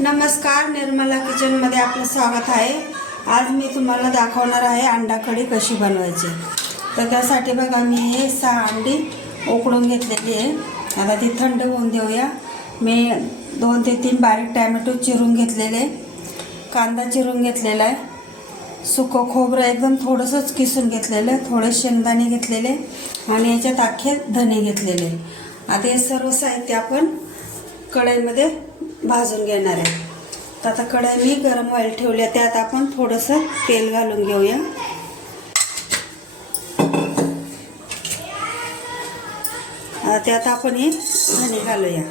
नमस्कार निर्मला किचनमध्ये आपलं स्वागत आहे. आज मी तुम्हाला दाखवणार आहे अंडा कढी कशी बनवायची. तर त्यासाठी बघा मी हे सहा अंडी उकडून घेतलेली आहे. आता ती थंड होऊन देऊया. मी दोन ते तीन बारीक टॅमॅटो चिरून घेतलेले कांदा चिरून घेतलेला आहे. सुकं खोबरं एकदम थोडंसंच किसून घेतलेलं आहे. थोडे शेंगदाणे घेतलेले आणि याच्यात अख्खे धने घेतलेले आता हे सर्व साहित्य आपण कढईमध्ये भाजून घेणार आहे. तर आता कढई मी गरम ऑइल ठेवली आहे. त्यात आपण थोडंसं तेल घालून घेऊया. त्यात आपण हे धने घालूया.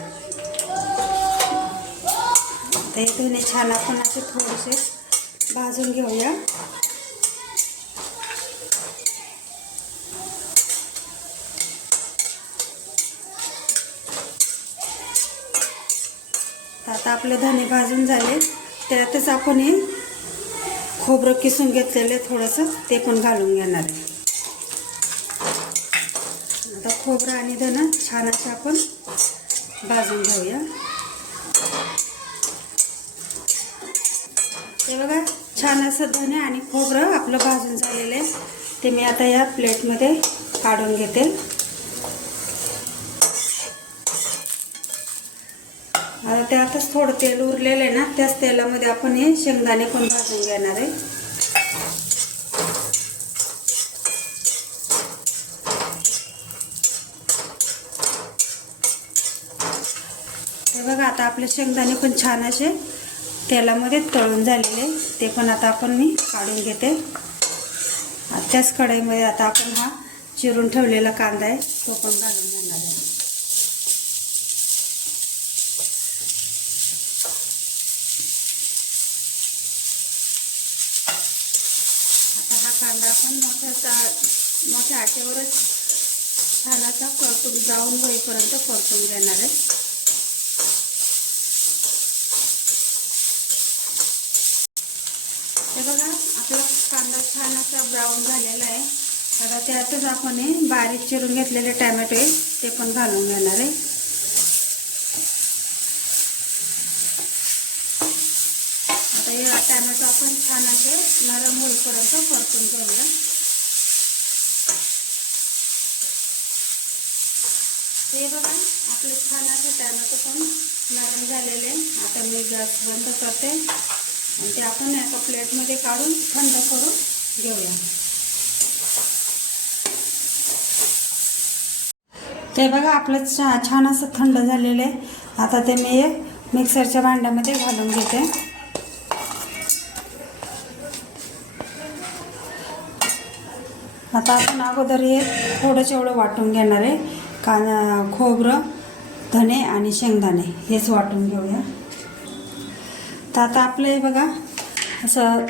ते हे धने छान आपण असे थोडेसे भाजून घेऊया. तर आता आपले धने भाजून झाले. त्यातच आपण हे खोबरं किसून घेतलेले थोडंसं. ते पण घालून घेणार आता खोबरं आणि धनं छान असे आपण भाजून घेऊया. हे बघा छान असं धने आणि खोबरं आपलं भाजून झालेलं आहे. ते मी आता या प्लेटमध्ये काढून घेते. आता त्यातच थोडं तेल उरलेलं आहे ना त्याच तेलामध्ये आपण हे शेंगदाणे पण भाजून घेणार आहे. हे बघा आता आपले शेंगदाणे पण छान असे तेलामध्ये तळून झालेले ते पण आता आपण मी काढून घेते. त्याच कढईमध्ये आता आपण हा चिरून ठेवलेला कांदा आहे तो पण घालून घेणार आहे आता हा कांदा मोठ्या आटेवरच छानाचा परतून ब्राऊन होईपर्यंत परतून घेणार आहे. हे बघा आपला कांदा छान असा ब्राऊन झालेला आहे. आता त्यातच आपण बारीक चिरून घेतलेले टॅमॅटो आहे ते पण घालून घेणार आहे. आता हे टॅमॅटो आपण छान असे नरम होईपर्यंत परतून घेऊया ते बघा आपलं छान असे टॅमॅटो पण नरम झालेले. आता मी गॅस बंद करते. आणि ते आपण एका प्लेटमध्ये काढून थंड करून घेऊया. ते बघा आपलं छा छान असं थंड झालेलं आहे. आता ते मी एक मिक्सरच्या भांड्यामध्ये घालून घेते. आता आपण अगोदर हे थोडं एवढं वाटून घेणार आहे. कांदा खोबरं धने आणि शेंगदाणे हेच वाटून घेऊया. तर आता आपलं हे बघा असं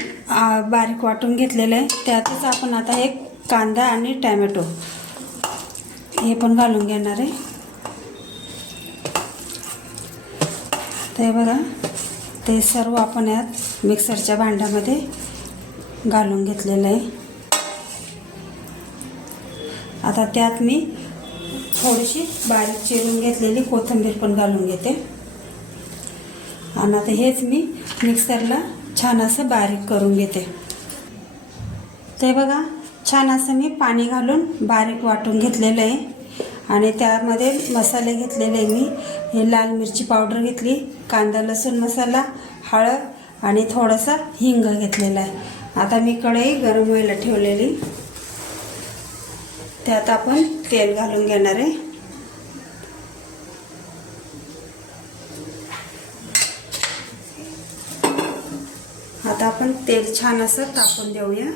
बारीक वाटून घेतलेलं आहे. त्यातच आपण आता एक कांदा आणि टॅमॅटो हे पण घालून घेणार आहे. ते बघा ते सर्व आपण यात मिक्सरच्या भांड्यामध्ये घालून घेतलेलं आहे. आता त्यात मी थोडीशी बारीक चिरून घेतलेली कोथिंबीर पण घालून घेते. आणि आता हेच मी मिक्सरला छान असं बारीक करून घेते. ते बघा छान असं मी पाणी घालून बारीक वाटून घेतलेलं आहे. आणि त्यामध्ये मसाले घेतलेले मी. हे लाल मिरची पावडर घेतली कांदा लसूण मसाला हळद आणि थोडासा हिंग घेतलेला आहे. आता मी कढई गरम व्हायला ठेवलेली. त्यात आपण तेल घालून घेणार आहे. आता आपण तेल छान असं तापून देऊया.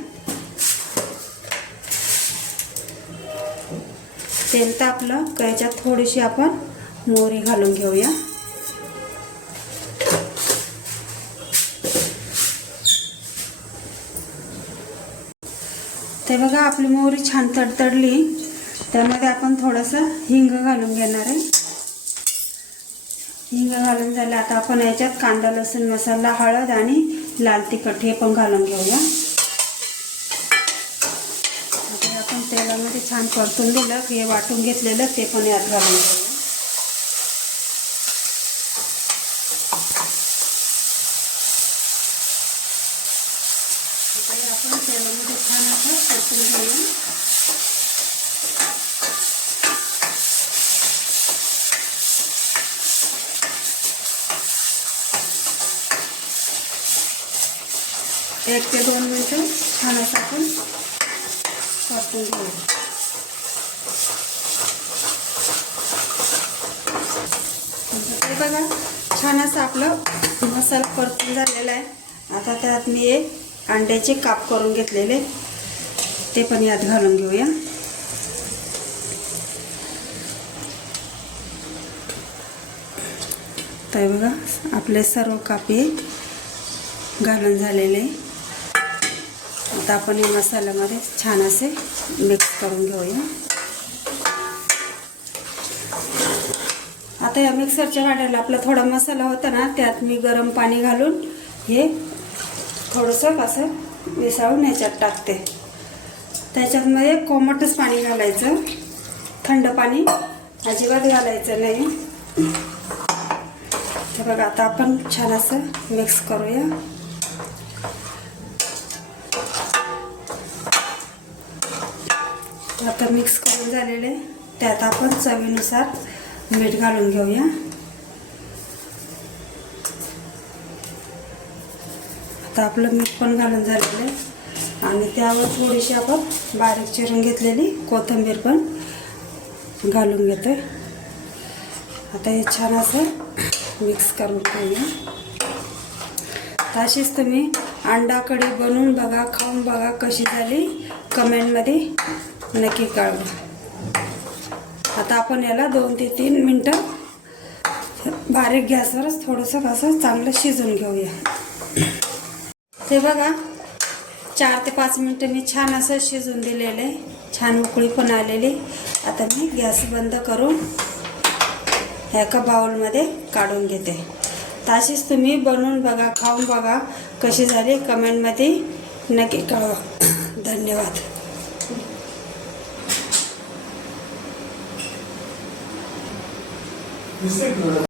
तेल तापलं कैच्यात थोडीशी आपण मोहरी घालून घेऊया. ते बघा आपली मोहरी छान तडतडली. त्यामध्ये आपण थोडंसं हिंग घालून घेणार आहे. हिंग घालून झालं आता आपण याच्यात कांदा लसूण मसाला हळद आणि लाल तिखट हे पण घालून घेऊया. आता आपण तेलामध्ये छान परतून दिलं की हे वाटून घेतलेलं ते पण यात घालून घेऊया आता हे आपण तेलामध्ये छान असं परतून घेऊया एक ते दोन मिनटं छान असं आपण वाटून घेऊया. हे बघा छान असं आपलं मसाला परतून झालेला आहे. आता त्यात मी एक अंड्याचे काप करून घेतलेले ते पण यात घालून घेऊया. तर बघा आपले सर्व कापे घालून झालेले. आता आपण या मसाल्यामध्ये छान असे मिक्स करून घेऊया. आता या मिक्सरच्या वाट्याला आपला थोडा मसाला होता ना त्यात मी गरम पाणी घालून हे थोडंसं असं मिसळून याच्यात टाकते. त्याच्यामध्ये कोमटच पाणी घालायचं. थंड पाणी अजिबात घालायचं नाही. तर बघा आता आपण छान असं मिक्स करूया. आता मिक्स करून झालेले त्यात आपण चवीनुसार मीठ घालून घेऊया. आता आपलं मीठ पण घालून झालेलं आहे. आणि त्यावर थोडीशी आपण बारीक चिरून घेतलेली कोथिंबीर पण घालून घेतोय. आता हे छान असं मिक्स करून घेऊया. तशीच तुम्ही अंडा कढी बनवून बघा खाऊन बघा कशी झाली. कमेंटमध्ये नक्की कळवा आता आपण याला दोन ते तीन मिनटं बारीक गॅसवरच थोडंसं कसं चांगलं शिजून घेऊया. ते बघा चार ते पाच मिनटं मी छान असं शिजून दिलेलं आहे. छान उकळी पण आलेली. आता मी गॅस बंद करून एका बाउलमध्ये काढून घेते. तशीच तुम्ही बनवून बघा खाऊन बघा कशी झाली. कमेंटमध्ये नक्की कळवा. धन्यवाद. You see.